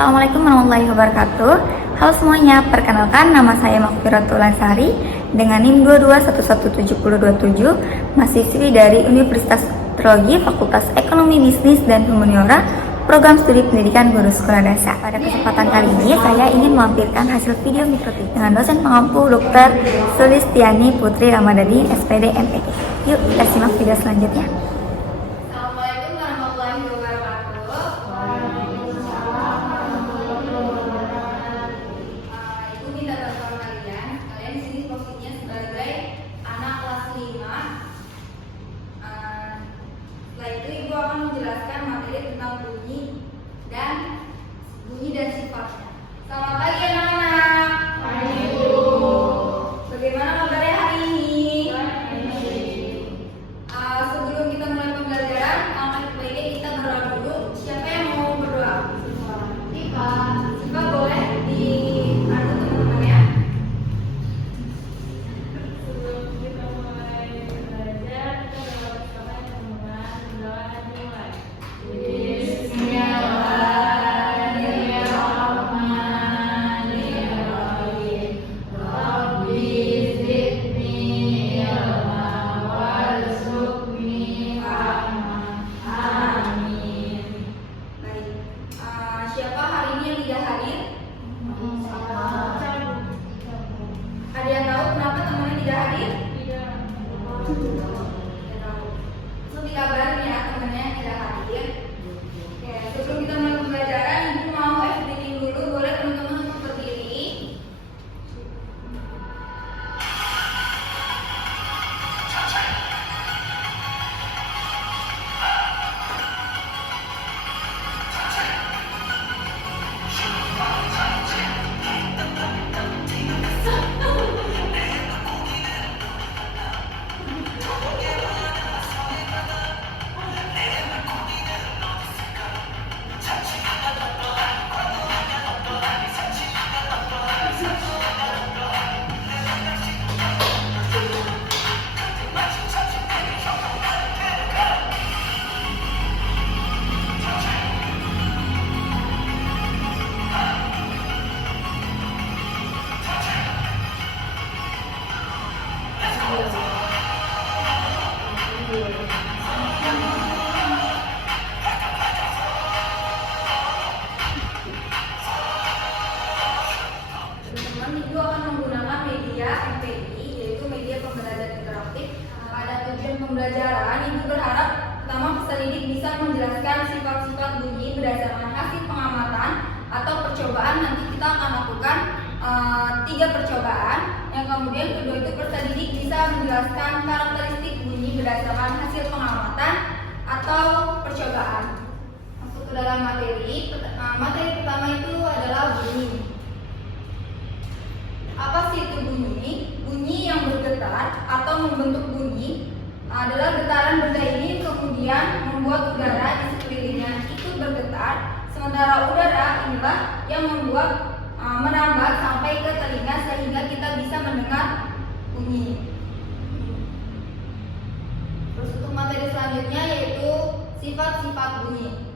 Assalamualaikum warahmatullahi wabarakatuh. Halo semuanya, perkenalkan nama saya Makfiratul Ansari dengan NIM 22117027, mahasiswi dari Universitas Teologi Fakultas Ekonomi Bisnis dan Humaniora, program studi pendidikan guru sekolah dasar. Pada kesempatan kali ini saya ingin melampirkan hasil video mikrotik dengan dosen pengampu Dr. Sulistiani Putri Ramadhani, SPD MPG. Yuk kita simak video selanjutnya. Menjelaskan materi tentang bunyi dan sifatnya. Selamat pagi anak-anak. Pagi Bu. Bagaimana kabarnya hari ini? Baik. Sebelum kita mulai pembelajaran, angkat baiknya kita berdoa dulu. Siapa yang mau berdoa? Siva boleh diadu teman-temannya. Sebelum kita mulai belajar, kita berdoa bersama ya teman-teman. Berdoa dan dimulai. Bismillahirrahmanirrahim. Rabbi zidni ilma warzuqni fahma. Amin. Baik. Siapa hari ini yang tidak hadir? Ada yang tahu kenapa temannya tidak hadir? Tidak. Langsung dikabarin ya temennya yang tidak hadir. Oke, sebelum kita mulai pembelajaran, ibu mau FDP dulu. Boleh teman-teman untuk berdiri. Teman-teman, ibu akan menggunakan media MPI, yaitu media pembelajaran interaktif. Pada tujuan pembelajaran, ibu berharap pertama peserta didik bisa menjelaskan sifat-sifat bunyi berdasarkan hasil pengamatan atau percobaan. Nanti kita akan lakukan 3 percobaan. Yang kemudian kedua itu peserta didik bisa menjelaskan karakteristik bunyi berdasarkan hasil pengamatan atau percobaan. Masuk ke dalam materi. Materi pertama itu adalah bunyi. Apa sih itu bunyi? Bunyi yang bergetar atau membentuk bunyi adalah getaran benda ini kemudian membuat udara di sekelilingnya itu bergetar, sementara udara inilah yang membuat merambat sampai ke telinga sehingga kita bisa mendengar bunyi. Terus untuk materi selanjutnya yaitu sifat-sifat bunyi.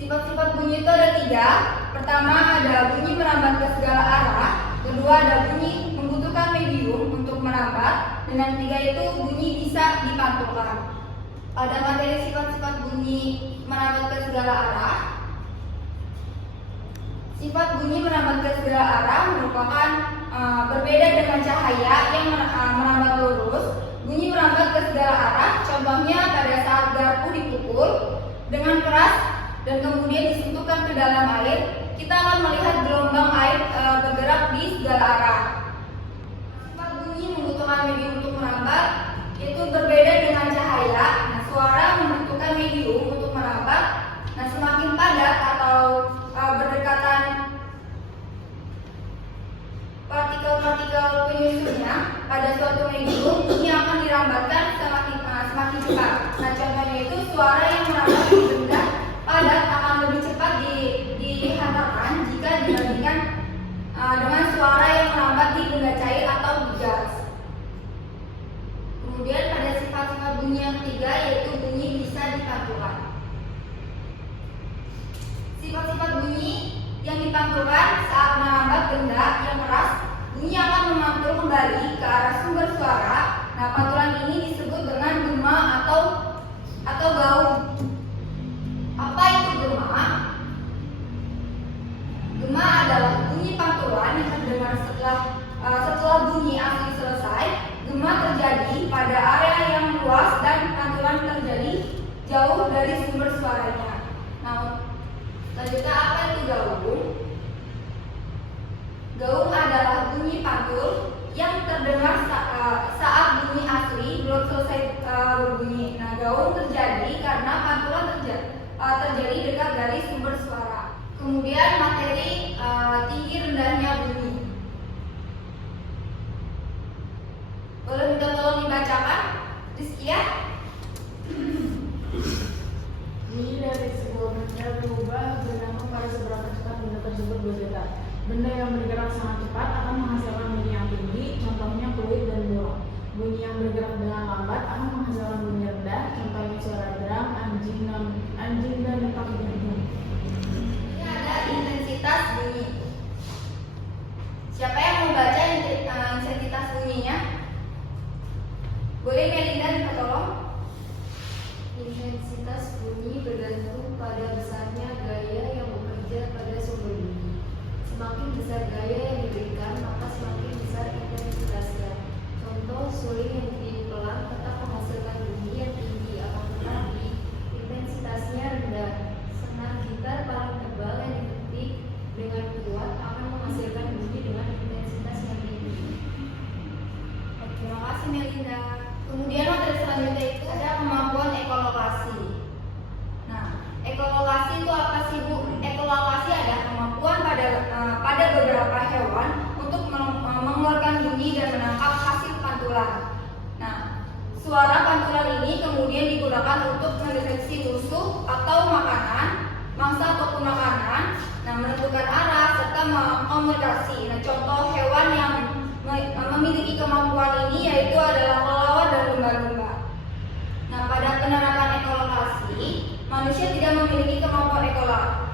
Sifat-sifat bunyi itu ada 3. Pertama ada bunyi merambat ke segala arah. Kedua ada bunyi membutuhkan medium untuk merambat. Dan yang ketiga itu bunyi bisa dipantulkan. Pada materi sifat-sifat bunyi merambat ke segala arah. Sifat bunyi merambat ke segala arah merupakan berbeda dengan cahaya yang merambat lurus. Bunyi merambat ke segala arah. Contohnya pada saat garpu dipukul dengan keras dan kemudian disentuhkan ke dalam air, kita akan melihat gelombang air bergerak di segala arah. Sifat bunyi membutuhkan medium untuk merambat, itu berbeda dengan cahaya. Nah, suara membutuhkan medium untuk merambat. Nah, semakin padat atau berdekatan partikel-partikel penyusunnya pada suatu medium, ini akan dirambatkan semakin cepat. Nah, contohnya itu suara yang merambat di benda padat akan lebih cepat dihantarkan jika dibandingkan dengan suara yang merambat di benda cair atau di gas. Kemudian pada sifat-sifat bunyi yang ketiga yaitu bunyi bisa dipantulkan. Sifat-sifat bunyi yang dipantulkan saat merambat benda yang keras, bunyi akan memantul kembali ke arah sumber suara. Nah, pantulan ini disebut dengan gema atau gaung. Apa itu gema? Gema adalah bunyi pantulan yang terdengar setelah bunyi asli selesai. Gema terjadi pada area yang luas dan pantulan terjadi jauh dari sumber suaranya. Nah, selanjutnya apa itu gaung? Gaung adalah bunyi pantul yang terdengar saat bunyi asli belum selesai berbunyi. Nah, gaung terjadi karena pantulan terjadi dekat dari sumber suara. Kemudian materi tinggi rendahnya bunyi. Boleh minta tolong dibacakan, Rizkia? Bunyi dari sebuah benda berubah bergantung pada seberapa cepat benda tersebut bergerak. Benda yang bergerak sangat cepat akan menghasilkan bunyi yang tinggi, contohnya fluid dan bola. Bunyi yang bergerak dengan lambat akan menghasilkan bunyi rendah, contohnya suara drum, anjing dan detak jantung. Ini ada intensitas bunyi. Siapa yang mau baca intensitas bunyinya? Boleh Melinda minta tolong? Intensitas bunyi bergantung pada besarnya gaya yang bekerja pada sumber bunyi. Semakin besar gaya yang diberikan, maka semakin besar intensitasnya. Contoh, suling yang ditiup pelan tetap menghasilkan bunyi yang tinggi, akan tetapi intensitasnya rendah. Senar gitar paling tebal yang diketik dengan kuat akan menghasilkan bunyi dengan intensitas yang tinggi. Terima kasih Melinda. Kemudian materi selanjutnya itu ada kemampuan ekolokasi. Nah, ekolokasi itu apa sih Bu? Ekolokasi adalah kemampuan pada beberapa hewan untuk mengeluarkan bunyi dan menangkap hasil pantulan. Nah, suara pantulan ini kemudian digunakan untuk mendeteksi musuh atau makanan, mangsa ataupun makanan, nah menentukan arah serta komunikasi. Nah, contoh hewan yang memiliki kemampuan ini yaitu adalah kelelawar dan lumba-lumba. Nah, pada penerapan ekolokasi, manusia tidak memiliki kemampuan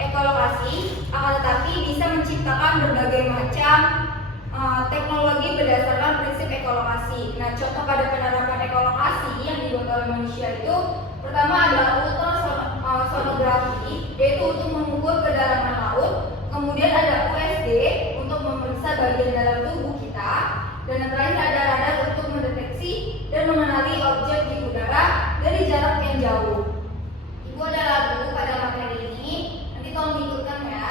ekolokasi, akan tetapi bisa menciptakan berbagai macam teknologi berdasarkan prinsip ekolokasi. Nah, contoh pada penerapan ekolokasi yang dibuat oleh manusia itu pertama adalah ultrasonografi, yaitu untuk mengukur kedalaman laut. Kemudian ada USG untuk memeriksa bagian dalam tubuh kita, dan yang terakhir ada radar untuk mendeteksi dan mengenali objek di udara dari jarak yang jauh. Ibu ada lagu pada materi ini, nanti tolong diikutkan ya.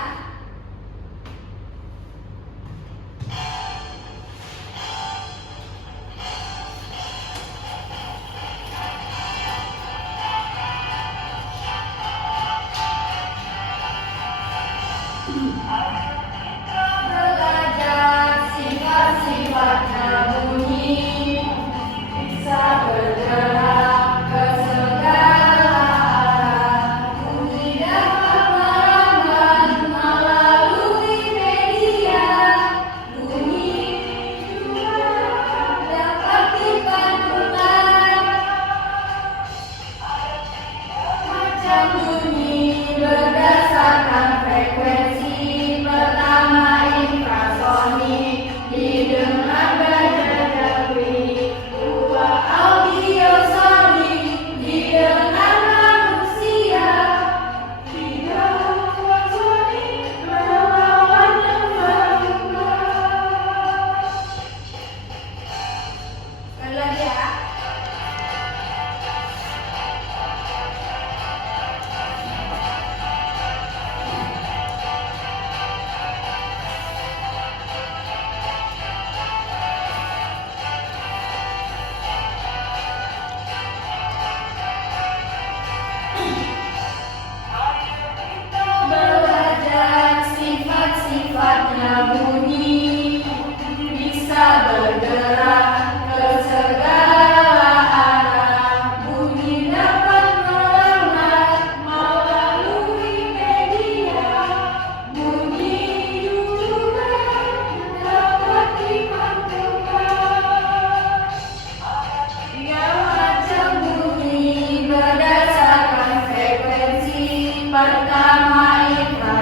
Belajar sifat-sifatnya bunyi, bisa bergerak ke segala arah. Bunyi dapat merambat melalui media. Bunyi juga dapat dipantulkan. Macam bunyi berdasarkan frekuensi. Pertama infrasonik, didengar berdetak-detik. Dua audiosonik, didengar manusia. Tiga ultrasonik, melawan lumba-lumba. Sekali lagi ya. Belajar sifat-sifatnya bunyi, bisa bergerak ke segala arah. Bunyi dapat melambat melalui media. Bunyi juga dapat dipantulkan. Tiga macam bunyi berdasarkan frekuensi. Pertama infrasonik.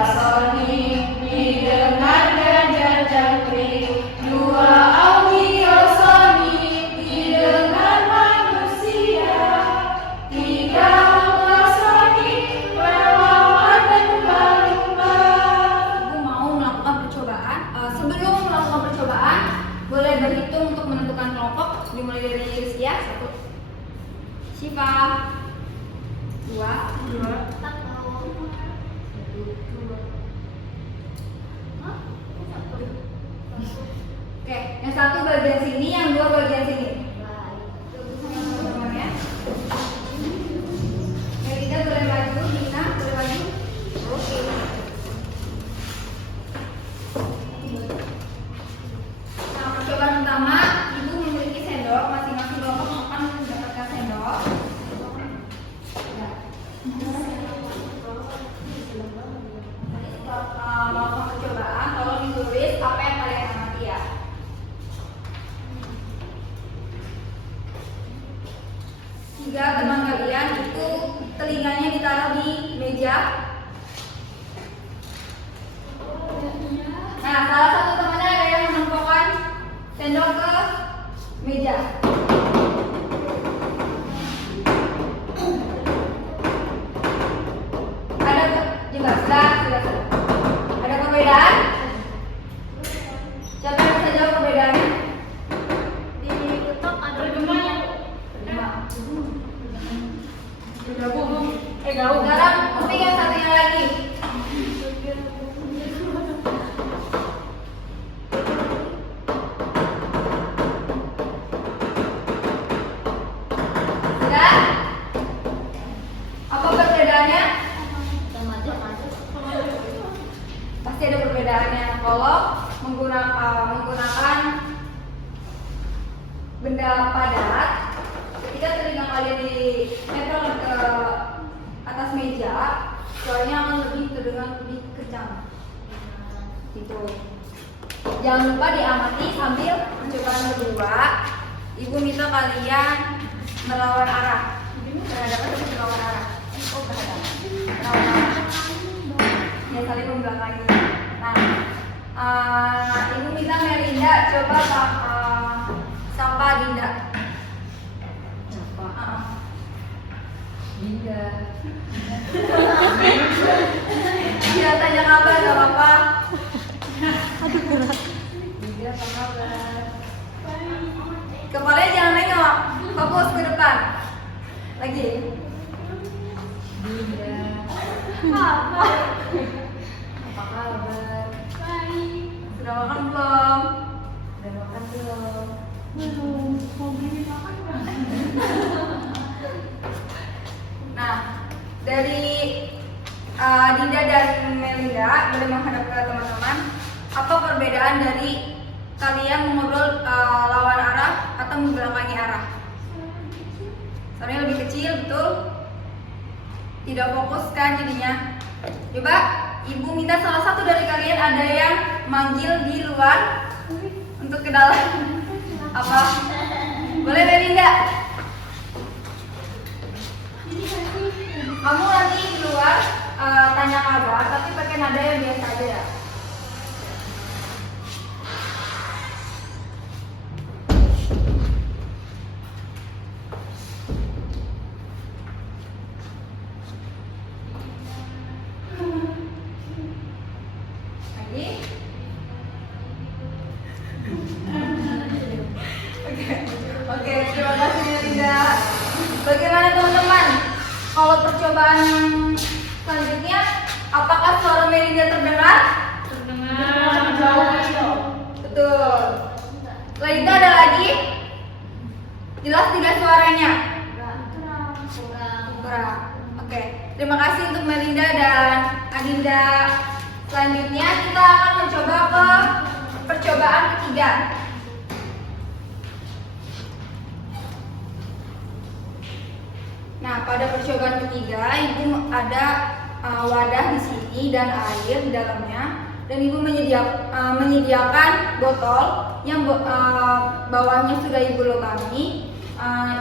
Gaul. Sekarang kuping yang satunya lagi. Sudah? Apa perbedaannya? Pasti ada perbedaannya. Kalau menggunakan benda padat, ketika telinga kalian ditempel ke atas meja, suaranya akan lebih terdengar lebih kencang. Gitu. Jangan lupa diamati sambil percobaan kedua. Ibu minta kalian melawan arah. Berhadapan tapi melawan arah. Berhadapan. Melawan arah. Ya saling membelakangi. Nah, ibu minta Melinda coba sapa Dinda. Dinda. Dia tanya kabar gak apa-apa. Dinda apa kabar? Kepalanya jangan nengok, fokus ke depan. Lagi. Dinda. Apa? Apa kabar? Sudah makan belum? Udah makan belum? Nah, dari Dinda dan Melinda boleh menghadap ke teman-teman. Apa perbedaan dari kalian mengobrol lawan arah atau membelakangi arah? Suaranya lebih kecil, betul? Tidak fokus kan jadinya? Coba ibu minta salah satu dari kalian ada yang manggil di luar untuk ke dalam. Apa? Boleh Melinda? Kamu nanti di luar tanya kabar, tapi pakai nada yang biasa aja ya. Lagi. Oke, terima kasih Melinda. Bagaimana teman-teman? Kalau percobaan selanjutnya, apakah suara Melinda terdengar? Terdengar jauh. Betul. Setelah itu ada lagi? Jelas tidak suaranya? Kurang. Oke. Terima kasih untuk Melinda dan Adinda. Selanjutnya kita akan mencoba ke percobaan ketiga. Nah, pada percobaan ketiga, ibu ada wadah di sini dan air di dalamnya, dan ibu menyediakan botol yang bawahnya sudah ibu lubangi.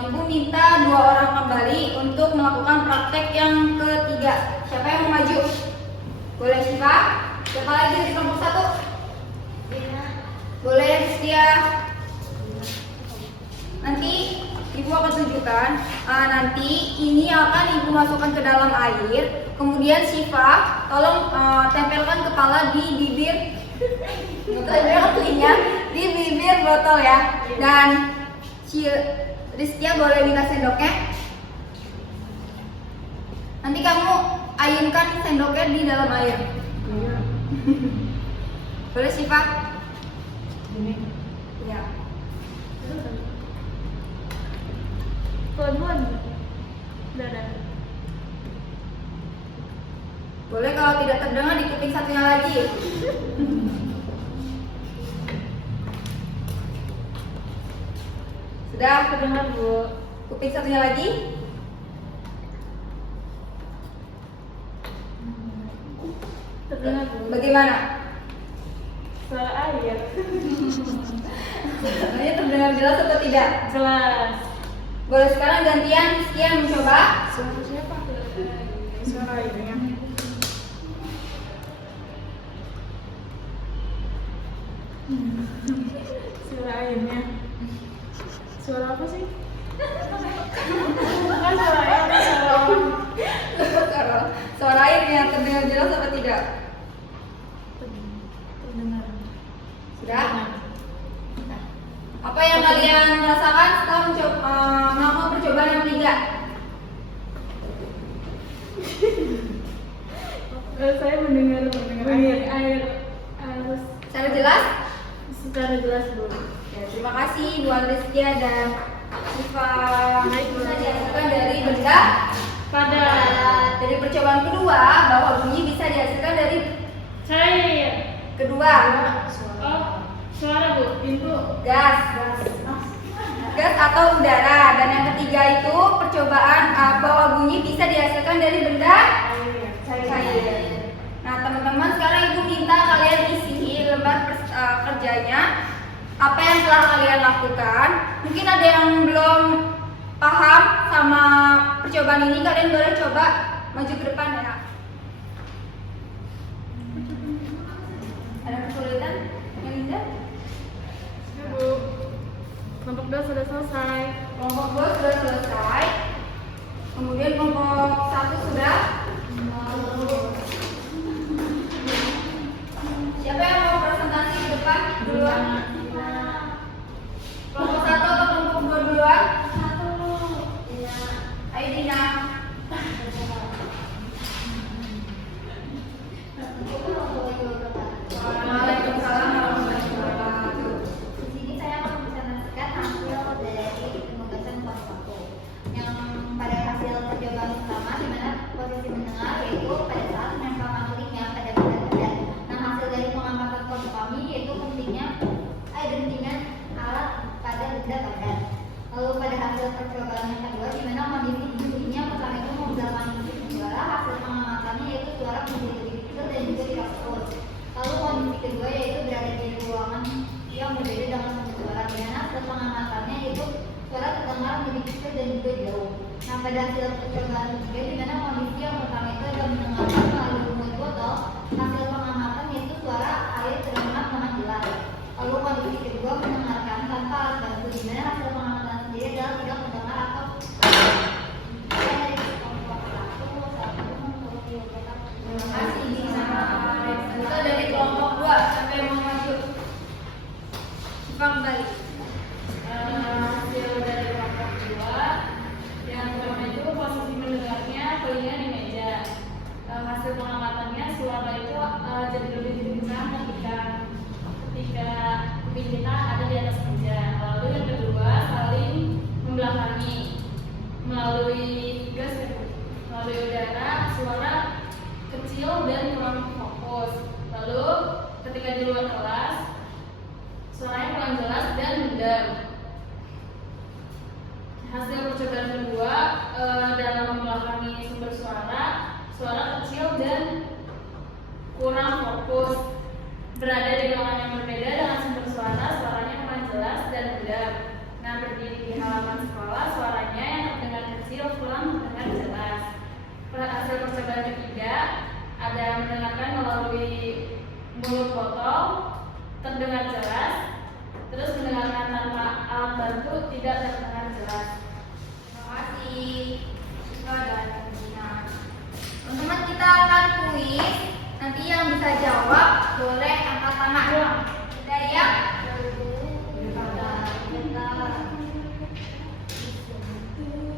Ibu minta 2 orang kembali untuk melakukan praktek yang ketiga. Siapa yang mau maju? Boleh Siva? Siapa lagi dari kelompok 1? Boleh Rizkia? Nanti ibu akan tunjukkan. Nanti ini akan ibu masukkan ke dalam air. Kemudian Siva, tolong tempelkan kepala di bibir, tempelkan telinga di bibir botol ya. Dan Rizkia boleh minta sendoknya. Nanti kamu ayunkan sendoknya di dalam air. Boleh Siva? Ya. Boleh kalau tidak terdengar di kuping satunya lagi. Sudah terdengar Bu? Kuping satunya lagi? Terdengar Bu. Bagaimana? Suara air. Sebenarnya terdengar jelas atau tidak? Jelas. Boleh sekarang gantian Rizkia mencoba. Suara siapa? Suara airnya. Suara airnya. Suara apa sih? Bukan suara air, suara orang. Suara airnya terdengar jelas atau tidak? Terdengar. Sudah? Apa yang kalian rasakan setelah melakukan percobaan yang ketiga? Saya mendengar air harus Secara jelas? secara jelas Bu. Ya, terima kasih Bu Andrestia dan Syifa. Bisa dihasilkan dari benda dari percobaan kedua bahwa bunyi bisa dihasilkan dari Cair. kedua Suara Bu, pintu. gas atau udara, dan yang ketiga itu percobaan bahwa bunyi bisa dihasilkan dari benda cair. Nah teman-teman, sekarang ibu minta kalian isi lembar kerjanya apa yang telah kalian lakukan. Mungkin ada yang belum paham sama percobaan ini, kalian boleh coba maju ke depan ya. Ada kesulitan yang Linda? Ya Bu. Kelompok 2 sudah selesai. Kelompok 2 sudah selesai. Kemudian kelompok 1 sudah. Siapa yang mau presentasi ke depan duluan? Kelompok 1 atau kelompok 2 duluan? Ayo Dina. Waalaikumsalam warahmatullahi wabarakatuh. Di sini saya akan mempresentasikan hasil dari penugasan kelas 1 yang pada hasil percobaan pertama di mana posisi mendengar yaitu pada saat menempelkan telingnya pada benda-benda. Nah hasil dari pengamatan kelompok kami yaitu dentingan alat pada benda padat. Lalu pada hasil percobaan yang kedua di mana kondisi bunyinya pertama itu menggunakan suara, hasil pengamatannya yaitu suara menjadi lebih kecil dan juga tidak terus. Lalu kondisi kedua yaitu berada di ruangan yang berbeda dengan suara, di mana hasil pengamatannya yaitu suara terdengar lebih kecil dan juga jauh. Nah pada hasil percobaan ketiga di mana kondisi yang pertama itu adalah mendengarkan melalui mulut botol, hasil pengamatan yaitu suara air terdengar sangat jelas. Lalu kondisi kedua mendengarkan tanpa alat bantu, di mana hasil pengamatan sendiri adalah tidak mendengar atau Terima kasih Dina. Kita dari kelompok 2 sampai mau maju. Syifa kembali. Hasil dari kelompok 2 yang pertama itu posisi mendengarnya telinga di meja. Hasil pengamatannya suara itu jadi lebih kencang ketika kuping kita ada di atas meja. Lalu yang kedua saling membelakangi melalui udara, suara kecil dan kurang fokus. Lalu ketika di luar kelas suaranya kurang jelas dan mendem. Hasil percobaan kedua dalam membelakangi sumber suara kecil dan kurang fokus, berada di ruangan yang berbeda dengan sumber suaranya kurang jelas dan mendem. Nah berdiri di halaman sekolah, suaranya yang terdengar kecil kurang terdengar jelas. Hasil percobaan ketiga ada mendengarkan melalui mulut botol, terdengar jelas, terus mendengarkan tanpa alat bantu tidak terdengar jelas. Terima kasih Syifa dan Dina. Teman-teman, kita akan kuis. Nanti yang bisa jawab boleh angkat tangan. Dari yang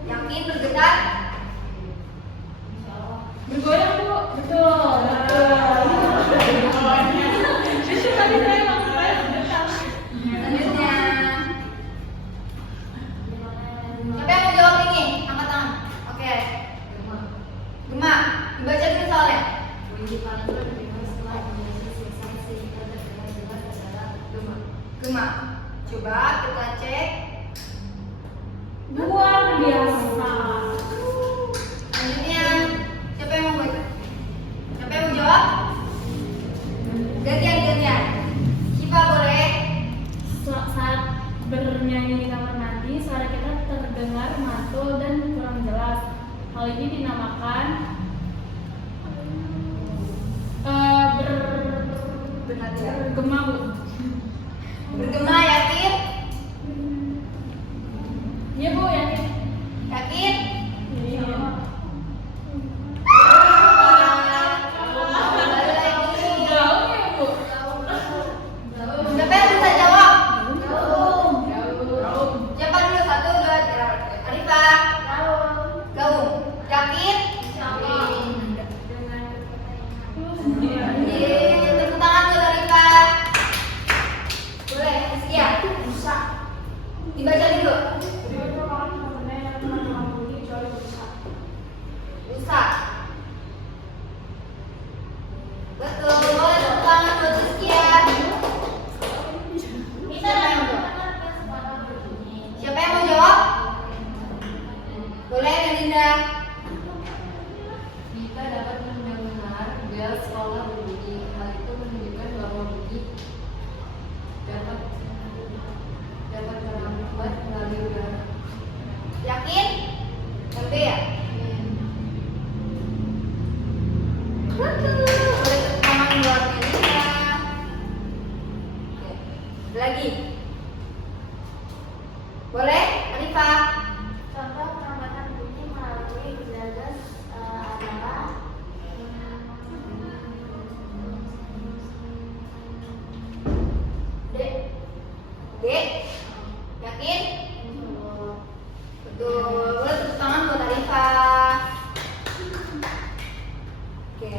yakin bergetar? Bergoyang Bu, betul. Susu tadi saya langsung Selanjutnya, siapa yang mau jawab ini? Angkat tangan. Oke. Gema, dibaca dulu soalnya. Bunyi paling terdengar setelah mengisi sisa sehingga terdengar jelas adalah gema. Gema. Coba kita cek. luar biasa. Selanjutnya, siapa yang mau baca? Siapa yang mau jawab? Gantian. Syifa boleh. Saat bernyanyi di kamar mandi, suara kita terdengar mantul dan kurang jelas. Hal ini dinamakan bergema Bu. Bergema, yakin? Iya Bu, yakin? Yakin? Iya. Kembali lagi. Jauh ya Bu? Siapa yang bisa jawab? Jauh. Siapa dulu? 1, 2, 3. Arifah. Gaung. Yakin? Yakin. Boleh tepuk tangan buat Melisa. Oke. Ada lagi? Boleh, Arifah? Contoh perambatan bunyi melalui gagas adalah D. D. Yakin? Betul. Boleh tepuk tangan buat Arifah. Oke.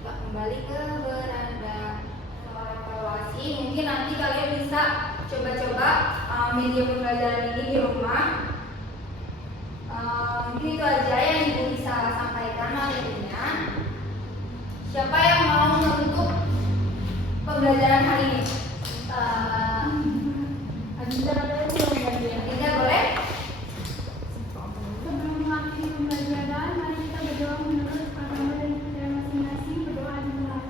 Kita kembali ke beranda. Soal evaluasi, mungkin nanti kalian bisa coba-coba media pembelajaran ini di rumah. Mungkin itu aja yang Ibu bisa sampaikan materinya. Siapa yang mau menutup pembelajaran hari ini? Adinda Adinda boleh? Sebelum mengakhiri pembelajaran, mari kita berdoa menurut agama dan budaya masing-masing. Berdoa dimulai.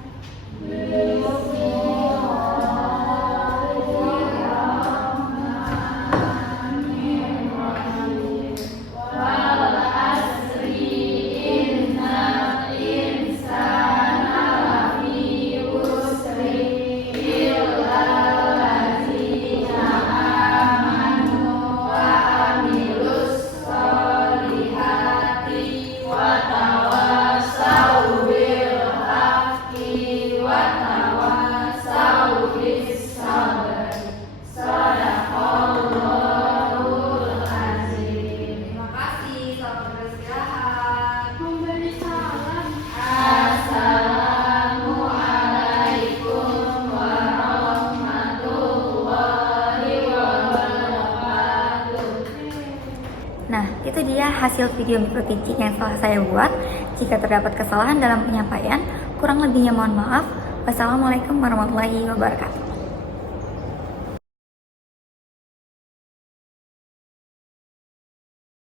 Terima kasih. Selamat beristirahat. Memberi salam. Nah, itu dia hasil video mikro teaching yang telah saya buat. Jika terdapat kesalahan dalam penyampaian, kurang lebihnya mohon maaf. Wassalamualaikum warahmatullahi wabarakatuh.